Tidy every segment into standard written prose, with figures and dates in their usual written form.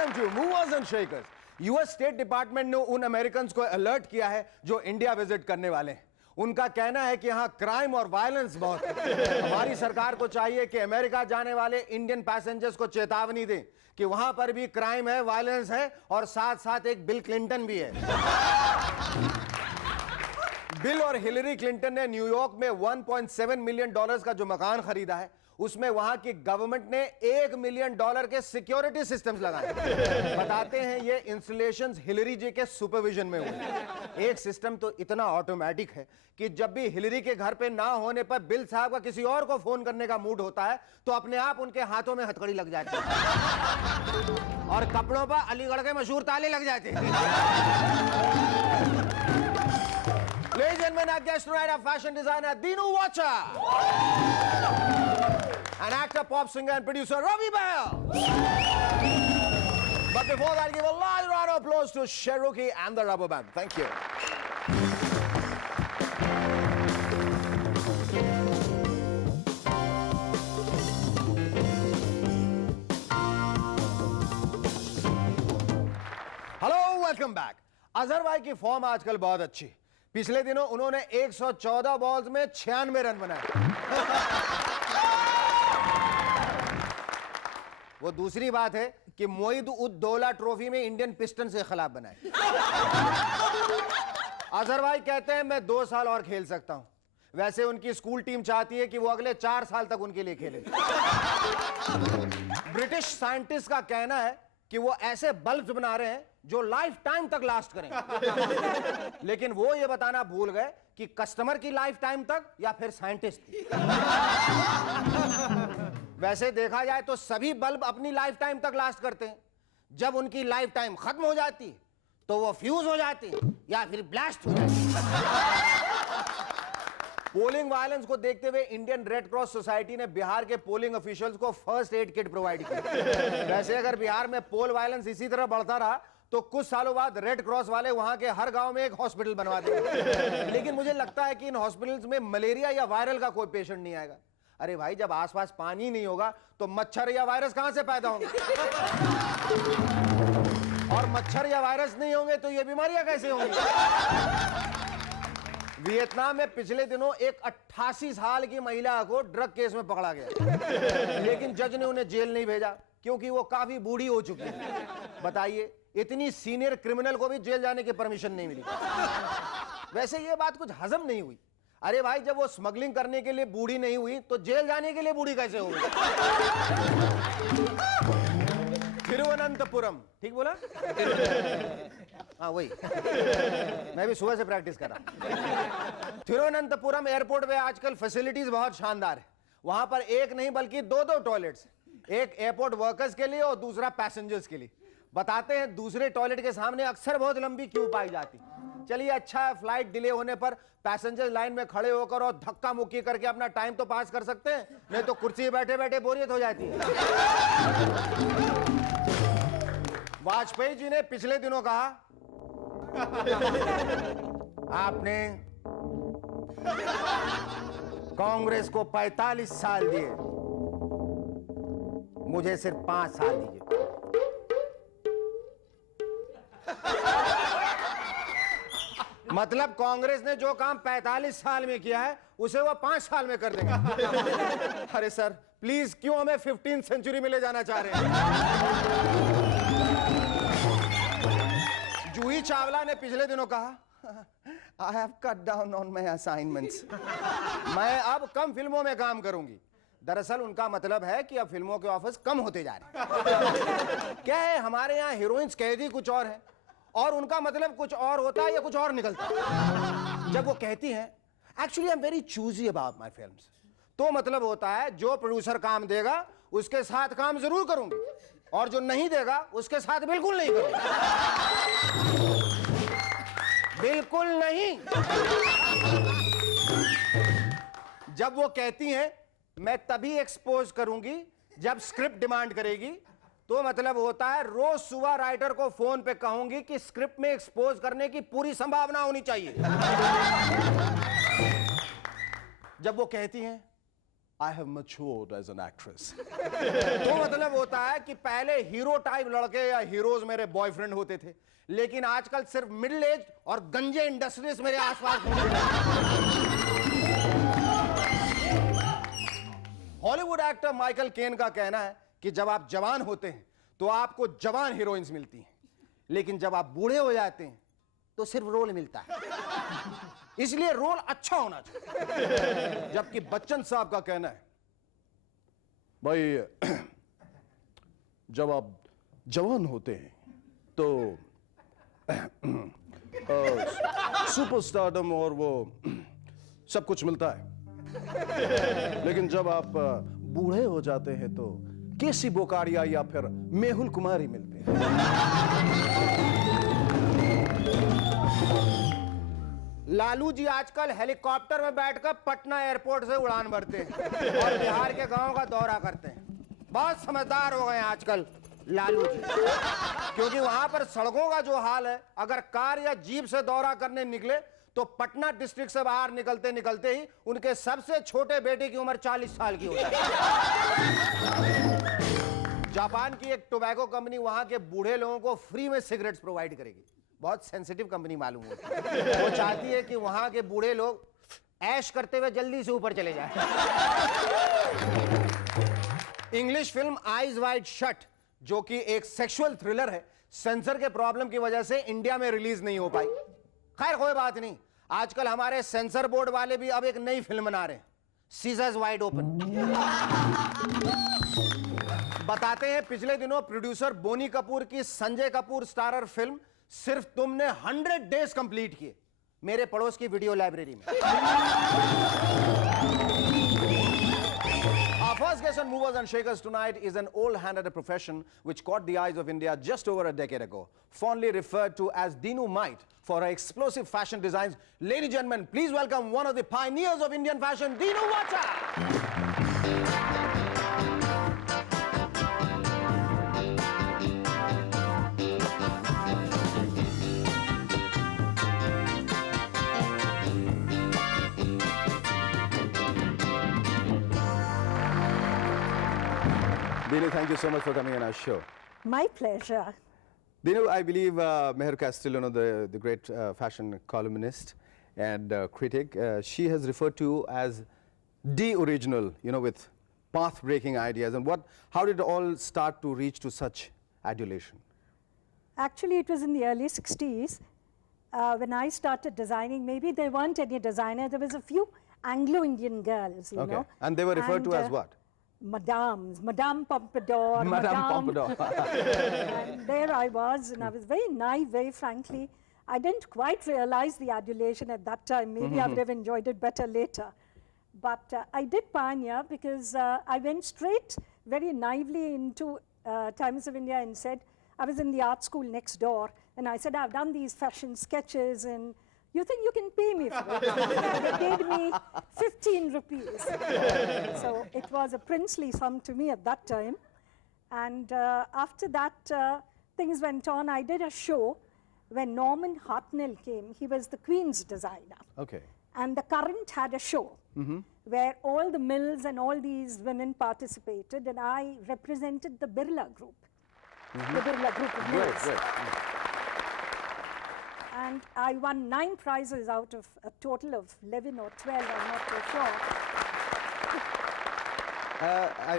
Welcome to Movers and Shakers. US State Department ने उन American को अलर्ट किया है जो इंडिया विजिट करने वाले हैं। उनका कहना है कि यहां क्राइम और वायलेंस बहुत है। हमारी सरकार को चाहिए कि अमेरिका जाने वाले इंडियन पैसेंजर्स को चेतावनी दें कि वहां पर भी क्राइम है, वायलेंस है और साथ साथ एक बिल क्लिंटन भी है। बिल और हिलरी क्लिंटन ने न्यूयॉर्क में $1.7 मिलियन का जो मकान खरीदा है, उसमें वहां की गवर्नमेंट ने $1 मिलियन के सिक्योरिटी सिस्टम्स लगाए। बताते हैं ये इंस्टॉलेशंस हिलरी जी के सुपरविजन में हुए। एक सिस्टम तो इतना ऑटोमेटिक है कि जब भी हिलरी के घर पे ना होने पर बिल साहब का किसी और को फोन करने का मूड होता है तो अपने आप उनके हाथों में हथकड़ी लग जाती है और कपड़ों पर अलीगढ़ के मशहूर ताले लग जाते हैं। Ladies and gentlemen, our guest tonight, our fashion designer Dinu Wacha, and actor, pop singer, and producer Ravi Bell. But before that, give a loud round of applause to Cherokee and the Rubber Band. Thank you. Hello, welcome back. Azhar भाई की form आजकल बहुत अच्छी। पिछले दिनों उन्होंने 114 balls में 96 run बनाए। वो दूसरी बात है कि मोईद उद दौला ट्रॉफी में इंडियन पिस्टन से खिलाफ बनाए। अजहर भाई कहते हैं मैं 2 साल और खेल सकता हूं। वैसे उनकी स्कूल टीम चाहती है कि वो अगले 4 साल तक उनके लिए खेले। ब्रिटिश साइंटिस्ट का कहना है कि वो ऐसे बल्ब बना रहे हैं जो लाइफ टाइम तक लास्ट करेंगे। लेकिन वो ये बताना भूल गए कि कस्टमर की लाइफ टाइम तक या फिर साइंटिस्ट की। वैसे देखा जाए तो सभी बल्ब अपनी लाइफ टाइम तक लास्ट करते हैं। जब उनकी लाइफ टाइम खत्म हो जाती है तो वो फ्यूज हो जाती है या फिर ब्लास्ट हो जाती है। पोलिंग वायलेंस को देखते हुए इंडियन रेड क्रॉस सोसाइटी ने बिहार के पोलिंग ऑफिशियल्स को फर्स्ट एड किट प्रोवाइड की। वैसे अगर बिहार में पोल वायलेंस इसी तरह बढ़ता रहा तो कुछ सालों बाद रेड क्रॉस वाले वहां के हर गांव में एक हॉस्पिटल बनवा देंगे। लेकिन मुझे लगता है कि इन हॉस्पिटल्स में मलेरिया या वायरल का कोई पेशेंट नहीं आएगा। अरे भाई, जब आसपास पानी नहीं होगा तो मच्छर या वायरस कहां से पैदा होंगे? और मच्छर या वायरस नहीं होंगे तो ये बीमारियां कैसे होंगी? वियतनाम में पिछले दिनों एक 88 साल की महिला को ड्रग केस में पकड़ा गया, लेकिन जज ने उन्हें जेल नहीं भेजा क्योंकि वो काफी बूढ़ी हो चुकी है। बताइए, इतनी सीनियर क्रिमिनल को भी जेल जाने की परमिशन नहीं मिली। वैसे ये बात कुछ हजम नहीं हुई। अरे भाई, जब वो स्मगलिंग करने के लिए बूढ़ी नहीं हुई तो जेल जाने के लिए बूढ़ी कैसे हो गई? तिरुवनंतपुरम, ठीक बोला? हाँ वही। मैं भी सुबह से प्रैक्टिस कर रहा हूं। तिरुवनंतपुरम एयरपोर्ट पे आजकल फैसिलिटीज बहुत शानदार है। वहां पर एक नहीं बल्कि 2 टॉयलेट्स, एक एयरपोर्ट वर्कर्स के लिए और दूसरा पैसेंजर्स के लिए। बताते हैं दूसरे टॉयलेट के सामने अक्सर बहुत लंबी क्यू पाई जाती। चलिए अच्छा है, फ्लाइट डिले होने पर पैसेंजर लाइन में खड़े होकर और धक्का मुक्की करके अपना टाइम तो पास कर सकते हैं, नहीं तो कुर्सी पे बैठे बैठे बोरियत हो जाती है। वाजपेयी जी ने पिछले दिनों कहा, आपने कांग्रेस को 45 साल दिए, मुझे सिर्फ 5 साल दीजिए। मतलब कांग्रेस ने जो काम 45 साल में किया है उसे वो 5 साल में कर देगा। अरे सर प्लीज, क्यों हमें 15th सेंचुरी में ले जाना चाह रहे हैं? जूही चावला ने पिछले दिनों कहा, I have cut down on my assignments. मैं अब कम फिल्मों में काम करूंगी। दरअसल उनका मतलब है कि अब फिल्मों के ऑफर्स कम होते जा रहे हैं। क्या है, हमारे यहाँ हीरोइंस कहती कुछ और है और उनका मतलब कुछ और होता है या कुछ और निकलता है। जब वो कहती हैं actually I am very choosy about my films, तो मतलब होता है जो प्रोड्यूसर काम देगा उसके साथ काम जरूर करूंगी और जो नहीं देगा उसके साथ बिल्कुल नहीं करूंगी। बिल्कुल नहीं। जब वो कहती हैं मैं तभी एक्सपोज करूंगी जब स्क्रिप्ट डिमांड करेगी, तो मतलब होता है रोज सुबह राइटर को फोन पे कहूंगी कि स्क्रिप्ट में एक्सपोज करने की पूरी संभावना होनी चाहिए। जब वो कहती हैं I have matured as an actress. तो मतलब होता है कि पहले हीरो टाइप लड़के या हीरोज मेरे बॉयफ्रेंड होते थे, लेकिन आजकल सिर्फ मिडिल एज और गंजे इंडस्ट्रीज मेरे आसपास घूमते हैं। हॉलीवुड एक्टर माइकल केन का कहना है कि जब आप जवान होते हैं तो आपको जवान हीरोइंस मिलती हैं, लेकिन जब आप बूढ़े हो जाते हैं तो सिर्फ रोल मिलता है, इसलिए रोल अच्छा होना चाहिए। जबकि बच्चन साहब का कहना है, भाई जब आप जवान होते हैं तो सुपरस्टारडम और वो सब कुछ मिलता है, लेकिन जब आप बूढ़े हो जाते हैं तो केसी बोकारिया या फिर मेहुल कुमारी मिलते हैं। लालू जी आजकल हेलीकॉप्टर में बैठकर पटना एयरपोर्ट से उड़ान भरते हैं और बिहार के गांवों का दौरा करते हैं। बहुत समझदार हो गए हैं आजकल लालू जी, क्योंकि वहां पर सड़कों का जो हाल है, अगर कार या जीप से दौरा करने निकले तो पटना डिस्ट्रिक्ट से बाहर निकलते निकलते ही उनके सबसे छोटे बेटे की उम्र 40 साल की हो जाती है। जापान की एक टोबैको कंपनी वहां के बूढ़े लोगों को फ्री में सिगरेट्स प्रोवाइड करेगी। बहुत सेंसिटिव कंपनी मालूम होती है। वो चाहती है कि वहां के बूढ़े लोग ऐश करते हुए जल्दी से ऊपर चले जाएं। English film eyes wide shut, जो कि एक सेक्सुअल थ्रिलर है, सेंसर के प्रॉब्लम की वजह से इंडिया में रिलीज नहीं हो पाई। खैर कोई बात नहीं, आजकल हमारे सेंसर बोर्ड वाले भी अब एक नई फिल्म बना रहे हैं, सीजर्स वाइड ओपन। बताते हैं पिछले दिनों प्रोड्यूसर बोनी कपूर की संजय कपूर स्टारर फिल्म सिर्फ तुमने 100 डेज कंप्लीट किए मेरे पड़ोस की वीडियो लाइब्रेरी में। Our first guest on Movers and Shakers tonight is an old hand at a profession which caught the eyes of India just over a decade ago. Fondly referred to as Dinu Might for her explosive fashion designs. Ladies and gentlemen, please welcome one of the pioneers of Indian fashion, Dinu Vata. Dinu, thank you so much for coming on our show. My pleasure. Dinu, I believe Meher Castillo, the great fashion columnist and critic, she has referred to you as the original, with path-breaking ideas. And how did it all start to reach to such adulation? Actually, it was in the early 60s when I started designing. Maybe there weren't any designers. There was a few Anglo-Indian girls, you know. And they were referred to as what? Madames, Madame Pompadour. Madame Pompadour. And there I was, and I was very naive, very frankly. I didn't quite realize the adulation at that time. Maybe I would have enjoyed it better later. But I did pioneer because I went straight, very naively into Times of India and said, I was in the art school next door, and I said, I've done these fashion sketches, and you think you can pay me for it? They paid me 15 rupees. So it was a princely sum to me at that time. And after that, things went on. I did a show when Norman Hartnell came. He was the Queen's designer. Okay. And the Current had a show where all the mills and all these women participated, and I represented the Birla Group, the Birla Group of mills. Right. And I won 9 prizes out of a total of 11 or 12, I'm not so sure.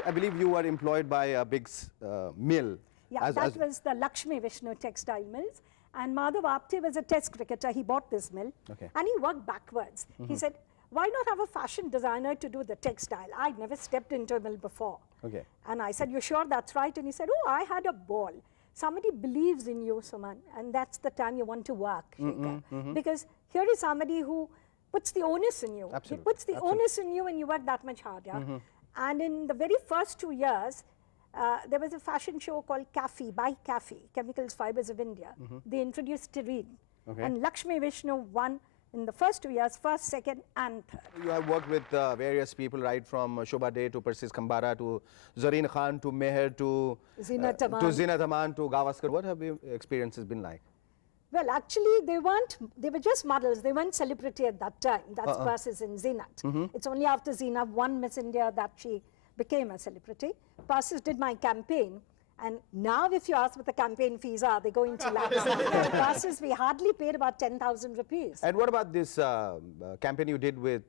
I believe you were employed by a big mill. Yeah, that was the Lakshmi Vishnu Textile Mills. And Madhav Apte was a test cricketer. He bought this mill. Okay. And he worked backwards. He said, why not have a fashion designer to do the textile? I'd never stepped into a mill before. Okay. And I said, you sure that's right? And he said, oh, I had a ball. Somebody believes in you, Suman, and that's the time you want to work, because here is somebody who puts the onus in you. Absolutely. He puts the onus in you and you work that much harder. And in the very first 2 years, there was a fashion show called CAFI, by CAFI, Chemicals Fibers of India. They introduced Terene. Okay. And Lakshmi Vishnu won in the first 2 years, first, second, and third. You have worked with various people, right from Shobha Dey to Persis Kambara to Zareen Khan to Meher to Zeenat Aman. to Gavaskar. What have your experiences been like? Well, actually, they were just models. They weren't celebrity at that time. That's Persis and Zeenat. It's only after Zeenat won Miss India that she became a celebrity. Persis did my campaign. And now if you ask what the campaign fees are, they go into lakhs. Persis, we hardly paid about 10,000 rupees. And what about this campaign you did with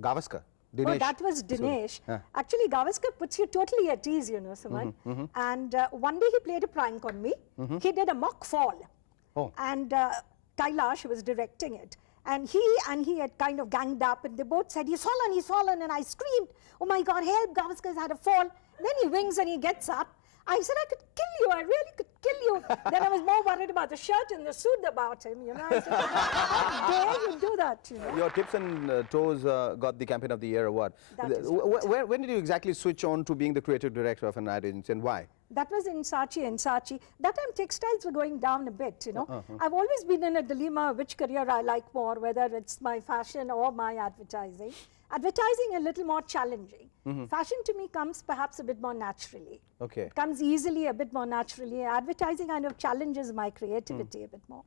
Gavaskar? Dinesh? Oh, that was Dinesh. Actually, Gavaskar puts you totally at ease, you know, Suman. And one day he played a prank on me. He did a mock fall. Oh. And Kailash was directing it. And he had kind of ganged up, and they both said, he's fallen. And I screamed, oh my God, help, Gavaskar's had a fall. Then he wings and he gets up. I said, I could kill you, I really could kill you. Then I was more worried about the shirt and the suit about him, you know. I said, how dare you do that, you know. Your Tips and Toes got the Campaign of the Year award. That is right. When did you exactly switch on to being the creative director of an ad agency, and why? That was in Saatchi and Saatchi. That time textiles were going down a bit, you know. I've always been in a dilemma which career I like more, whether it's my fashion or my advertising. Advertising a little more challenging. Fashion to me comes perhaps a bit more naturally. Okay. It comes easily, a bit more naturally. Advertising kind of challenges my creativity a bit more.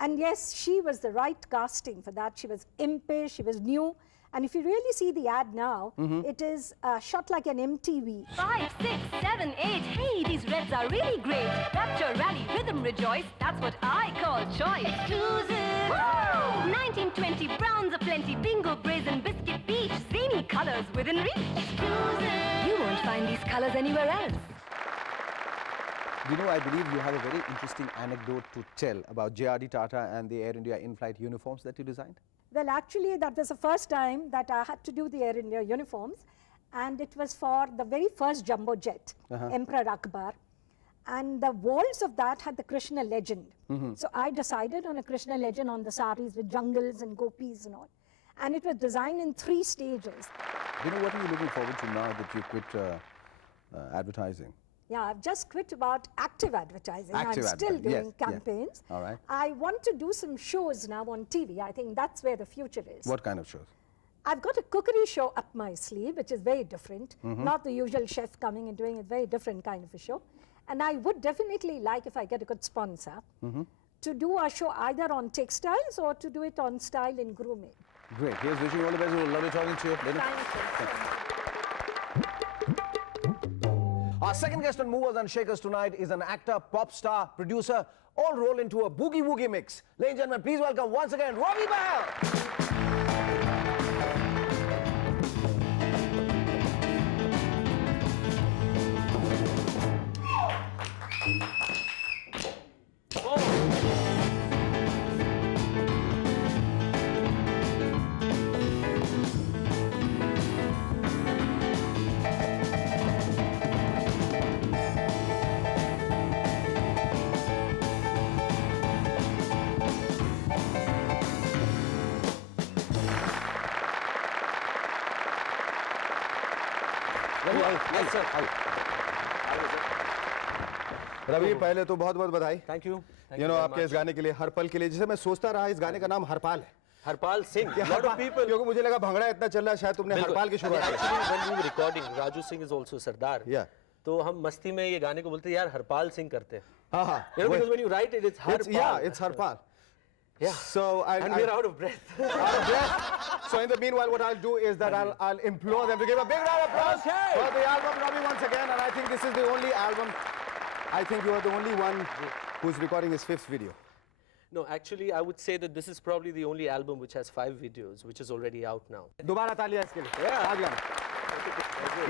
And yes, she was the right casting for that. She was impish, she was new. And if you really see the ad now, it is shot like an MTV. 5, 6, 7, 8. Hey, these reds are really great. Rapture, rally, rhythm, rejoice. That's what I call choice. Exclusive. Woo! 1920 browns aplenty. Bingo, brazen, biscuit, peach. Zany colors within reach. Exclusive. You won't find these colors anywhere else. You know, I believe you have a very interesting anecdote to tell about JRD Tata and the Air India in-flight uniforms that you designed. Well, actually, that was the first time that I had to do the Air India uniforms. And it was for the very first jumbo jet, Emperor Akbar. And the walls of that had the Krishna legend. So I decided on a Krishna legend on the saris with jungles and gopis and all. And it was designed in 3 stages. You know, what are you looking forward to now that you quit advertising? Yeah, I've just quit about active advertising. Active I'm still advertising, doing yes, campaigns. All right. I want to do some shows now on TV. I think that's where the future is. What kind of shows? I've got a cookery show up my sleeve, which is very different. Not the usual chef coming and doing a very different kind of a show. And I would definitely like, if I get a good sponsor, to do a show either on textiles or to do it on style and grooming. Great. Here's wishing you all the best. Lovely talking to you. Thank you. Our second guest on Movers and Shakers tonight is an actor, pop star, producer, all roll into a boogie-woogie mix. Ladies and gentlemen, please welcome once again, Robbie Bahel. Ravi, पहले तो बहुत बहुत बधाई। Thank you. You know, आपके इस गाने के लिए, हर पल के लिए, जिसे मैं सोचता रहा इस गाने का नाम हरपाल है। Harpal Singh, lot of people। क्योंकि मुझे लगा भंगड़ा इतना चल रहा है, शायद तुमने हरपाल की शुरुआत की। Actually, when we were recording, Raju Singh is also Sardar। Yeah। तो हम मस्ती में ये गाने को बोलते हैं, यार हरपाल सिंह करते हैं। हाँ हाँ। You know, because when you write it, it's Harpal। Yeah, it's Harpal. Yeah. So and we're out of breath। out of breath. So in the meanwhile, what I'll do is that I'll implore them to give a big round of applause for the album, Robbie, once again. And I think this is the only album. I think you are the only one who's recording his 5th video. No, actually, I would say that this is probably the only album which has 5 videos, which is already out now। दोबारा तालियां इसके लिए। Yeah.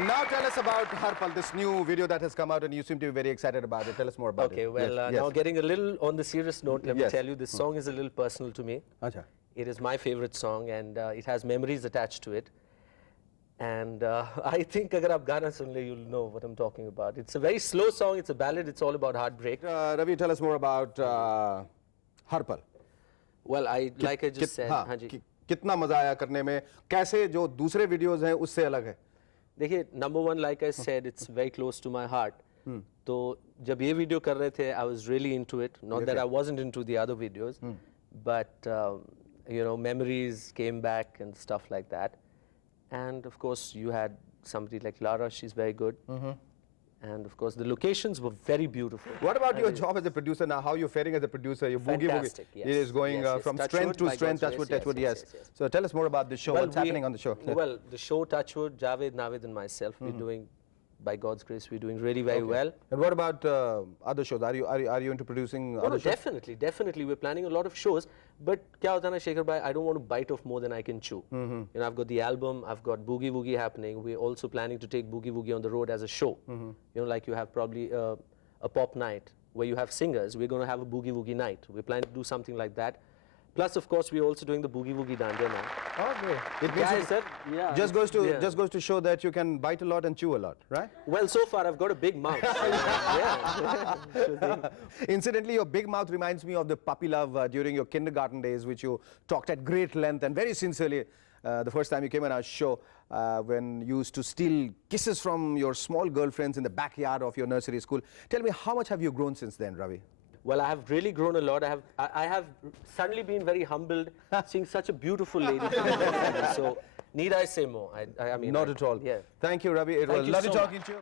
Now tell us about Harpal, this new video that has come out, and you seem to be very excited about it. Tell us more about it. Okay, well, Yes, now yes. getting a little on the serious note, let me Yes. tell you, this song is a little personal to me। अच्छा। It is my favorite song, and it has memories attached to it। And I think agar aap gana sun le, you'll know what I'm talking about। It's a very slow song, it's a ballad, it's all about heartbreak। Ravi, tell us more about Harpal. Well, like I just said, हाँ जी। कितना मजा आया करने में, कैसे जो दूसरे videos हैं उससे अलग है? देखिए, number one, like I said, it's very close to my heart। तो जब ये वीडियो कर रहे थे, I was really into it। Not that I wasn't into the other videos, but you know, memories came back and stuff like that। And of course, you had somebody like Lara, she's very good। And of course, the locations were very beautiful. What about your job as a producer now? How you're faring as a producer? Your boogie Fantastic, woogie. yes. It is going Yes, yes. from Touch strength wood, to by strength. God's Touch wood, grace, touch wood. yes, Yes. yes, yes. So tell us more about the show. What's happening on the show? Well, the show Touchwood, Javed, Navid, and myself, we're doing, by God's grace, we're doing really very well. And what about other shows? Are you into producing No, other no, shows? definitely. We're planning a lot of shows. But kya hota na, Shekhar bhai, I don't want to bite off more than I can chew. You know, I've got the album, I've got Boogie Woogie happening. We're also planning to take Boogie Woogie on the road as a show. You know, like you have probably a pop night where you have singers. We're going to have a Boogie Woogie night. We're planning to do something like that. Plus, of course, we're also doing the Boogie Woogie Dandiya now. Okay. It means Guys, yeah, just goes to show that you can bite a lot and chew a lot, right? Well, so far I've got a big mouth. Yeah. Incidentally, your big mouth reminds me of the puppy love during your kindergarten days, which you talked at great length and very sincerely the first time you came on our show, when you used to steal kisses from your small girlfriends in the backyard of your nursery school. Tell me, how much have you grown since then, Ravi? Well, I have really grown a lot. I have suddenly been very humbled seeing such a beautiful lady. So, need I say more? I mean, Not at all. Yeah. Thank you, Ravi. It was you lovely so talking to you.